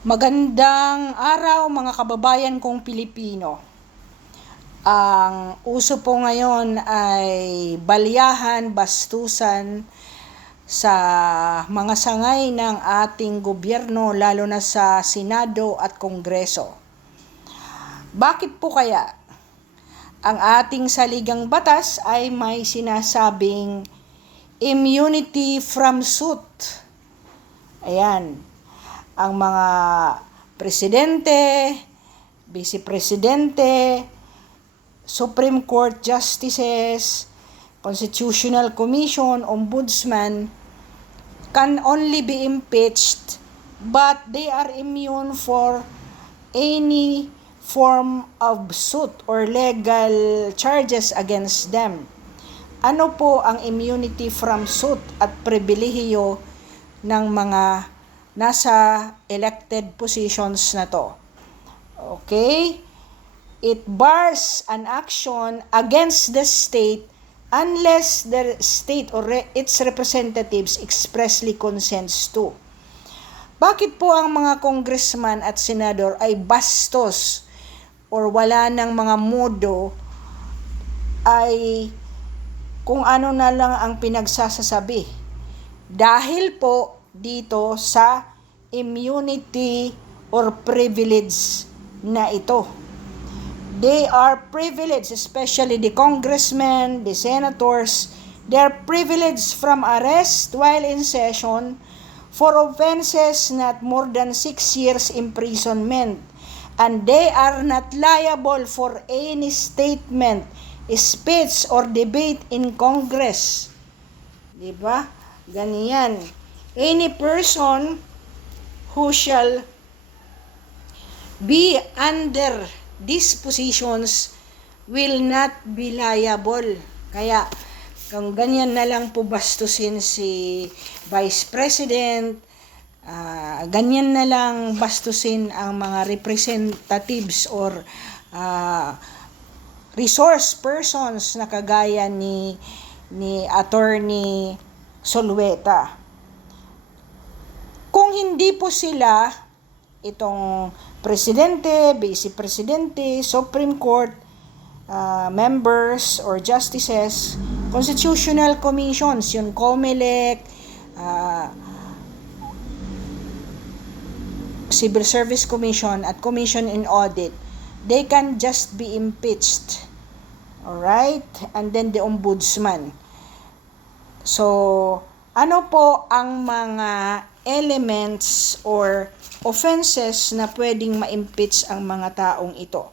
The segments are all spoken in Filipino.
Magandang araw mga kababayan kong Pilipino. Ang uso po ngayon ay balyahan, bastusan sa mga sangay ng ating gobyerno, lalo na sa Senado at Kongreso. Bakit po kaya? Ang ating saligang batas ay may sinasabing immunity from suit. Ayan. Ang mga presidente, vice-presidente, Supreme Court Justices, Constitutional Commission, Ombudsman can only be impeached but they are immune for any form of suit or legal charges against them. Ano po ang immunity from suit at pribilehiyo ng mga nasa elected positions na to? Okay? It bars an action against the state unless the state or its representatives expressly consents to. Bakit po ang mga congressman at senador ay bastos or wala ng mga modo ay kung ano na lang ang pinagsasasabi? Dahil po dito sa immunity or privilege na ito. They are privileged, especially the congressmen, the senators. They are privileged from arrest while in session for offenses not more than 6 years imprisonment. And they are not liable for any statement, speech, or debate in Congress. Diba? Ganyan. Any person who shall be under these positions will not be liable. Kaya, kung ganyan na lang po bastusin si Vice President, ganyan na lang bastusin ang mga representatives or resource persons na kagaya ni Attorney Solweta. Kung hindi po sila, itong presidente, vice-presidente, Supreme Court members or justices, constitutional commissions, yung COMELEC, Civil Service Commission at Commission in Audit, they can just be impeached. Alright? And then the Ombudsman. So, ano po ang mga elements or offenses na pwedeng ma-impeach ang mga taong ito?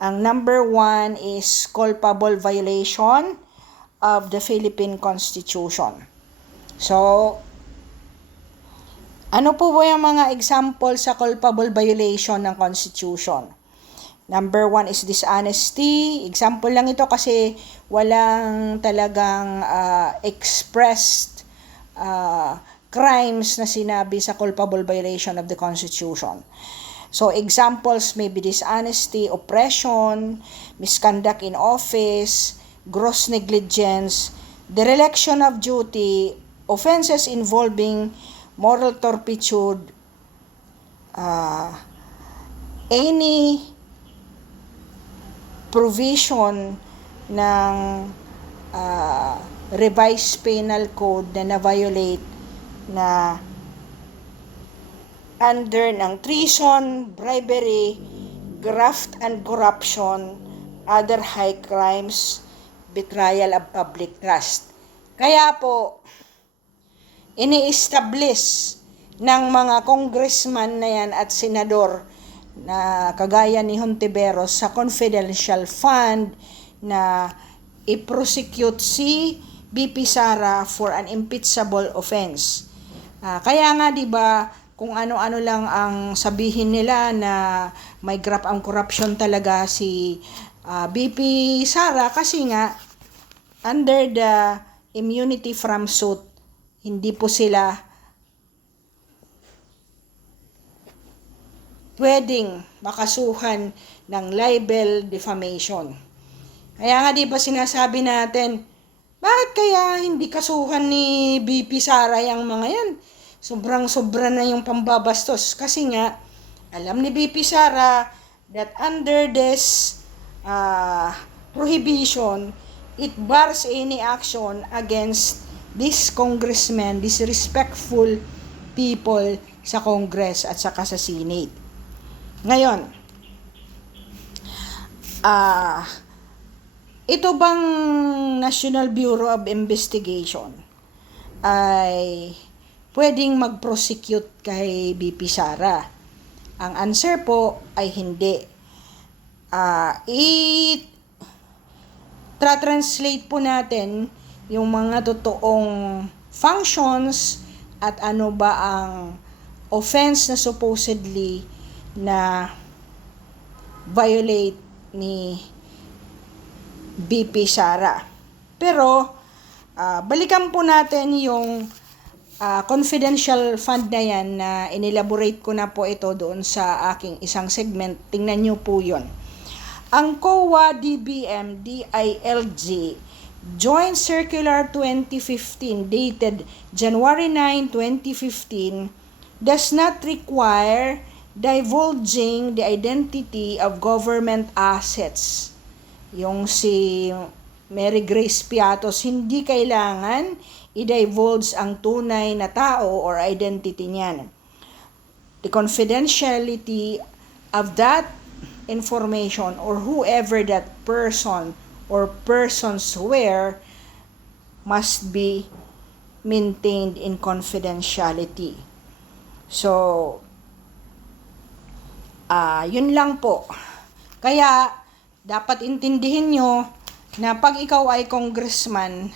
Ang number 1 is culpable violation of the Philippine Constitution. So, ano po ba yung mga example sa culpable violation ng Constitution? Number 1 is dishonesty. Example lang ito kasi walang talagang expressed crimes na sinabi sa culpable violation of the Constitution. So, examples may be dishonesty, oppression, misconduct in office, gross negligence, dereliction of duty, offenses involving moral turpitude, any provision ng revised penal code na na-violate na under ng treason, bribery, graft and corruption, other high crimes, betrayal of public trust. Kaya po, ini-establish ng mga congressman na yan at senador na kagaya ni Hontiveros sa confidential fund na i-prosecute si BP Sara for an impeachable offense. Kaya nga 'di ba kung ano-ano lang ang sabihin nila na may graft and corruption talaga si BP Sara kasi nga under the immunity from suit hindi po sila pwedeng makasuhan ng libel defamation. Kaya nga 'di ba sinasabi natin, bakit kaya hindi kasuhan ni BP Sara yung mga yan? Sobrang-sobra na yung pambabastos. Kasi nga, Alam ni BP Sara that under this prohibition, it bars any action against this congressman, disrespectful people sa Congress at saka sa Senate. Ngayon, ito bang National Bureau of Investigation ay pwedeng mag-prosecute kay BP Sara? Ang answer po ay hindi. I-translate po natin yung mga totoong functions at ano ba ang offense na supposedly na violate ni BP Sara. Pero balikan po natin yung confidential fund na yan na inelaborate ko na po ito doon sa aking isang segment. Tingnan nyo po yun. Ang COA DBM DILG Joint Circular 2015 dated January 9, 2015 does not require divulging the identity of government assets. Yung si Mary Grace Piatos, hindi kailangan i-divulge ang tunay na tao or identity niyan. The confidentiality of that information or whoever that person or persons were must be maintained in confidentiality. So, yun lang po. Kaya, dapat intindihin nyo na pag ikaw ay congressman,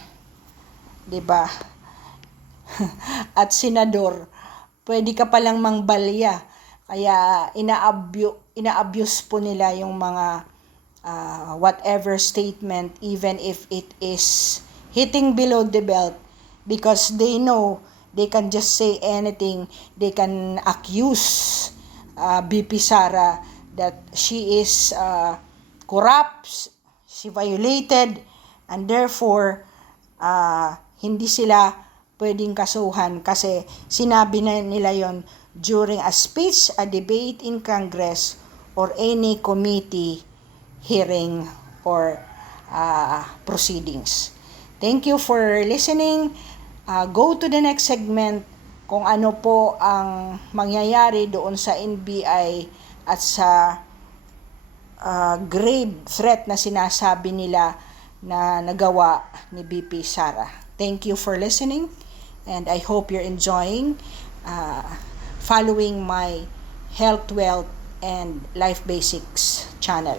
'di ba? At senador, pwede ka palang mangbalya. Kaya ina-abuse po nila yung mga whatever statement even if it is hitting below the belt because they know they can just say anything. They can accuse BP Sara that she is corrupt, she violated, and therefore hindi sila pwedeng kasuhan kasi sinabi na nila yon during a speech, a debate in Congress, or any committee hearing or proceedings. Thank you for listening. Go to the next segment kung ano po ang mangyayari doon sa NBI at sa grave threat na sinasabi nila na nagawa ni BP Sara. Thank you for listening and I hope you're enjoying following my Health, Wealth, and Life Basics channel.